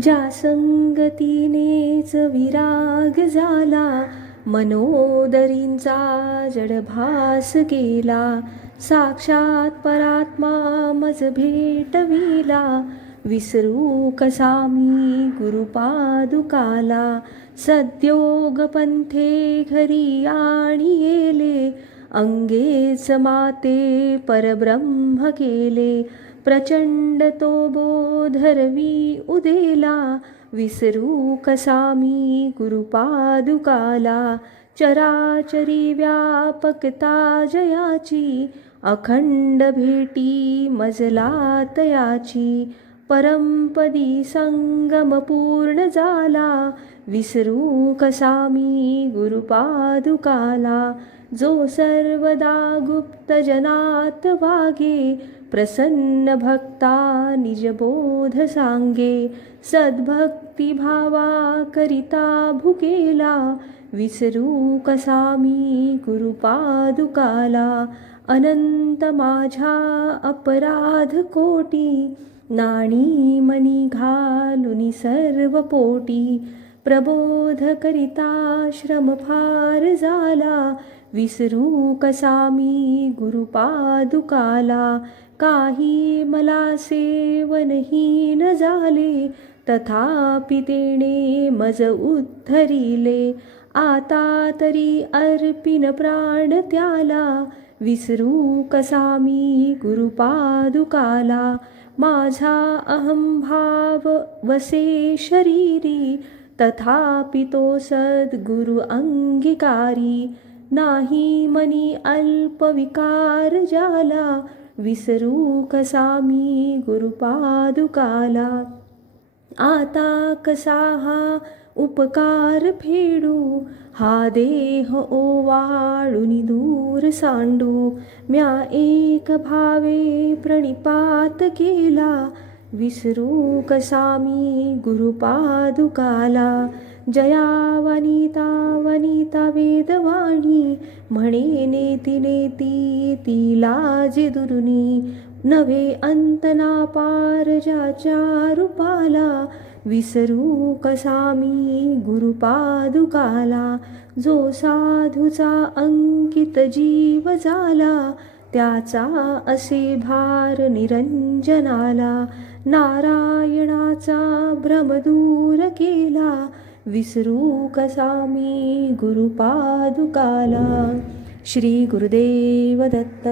ज्या संगतीनेच विराग झाला, मनोदरींचा जडभास केला, साक्षात परात्मा मज भेटविला, विसरू कसा मी गुरुपादुकाला. सद्योग पंथे घरी आणि येले, अंगेच माते परब्रह्म केले, प्रचंड तो बोधरवी उदेला, विसरू कसा मी गुरुपादुकाला. चराचरी व्यापकता जयाची, अखंड भेटी मजला तयाची, परमपदी संगम पूर्ण झाला, विसरू कसा मी गुरुपादुकाला. जो सर्वदा गुप्त जनात वागे, प्रसन्न भक्ता निजबोध सांगे, सद्भक्ती भावा करिता भुकेला, विसरू कसा मी गुरुपादुकाला. अनंत माझ्या अपराध कोटी, नाणी मनी घालुनी सर्व पोटी, प्रबोध करिता श्रम फार झाला, विसरू कसा मी गुरुपादुकाला. काही मला सेवनहीन झाले, तथापि तेणे मज उद्धरिले, आता तरी अर्पिन प्राण त्याला, विसरू कसा मी गुरुपादुकाला. माझा अहंभाव वसे शरीरी, तथापि तो सद्गुरु अंगीकारी, नाही मनी अल्प विकार झाला, विसरू कसा मी गुरुपादुकाला. आता कसा हा उपकार फेडू, हा देह ओवाळून दूर सांडू, म्या एक भावे प्रणिपात केला, विसरू कसा मी गुरुपादुकाला. जया वनिता वनिता वेदवाणी, म्हणे नेती नेती तिला जे दुरुनी, नव्हे अंत ना पार ज्याच्या रूपाला, विसरू कसा मी गुरुपादुकाला. जो साधूचा अंकित जीव झाला, त्याचा असे भार निरंजनाला, नारायणाचा भ्रम दूर केला, विसरू कसा मी गुरुपादुकाला. श्री गुरुदेव दत्त.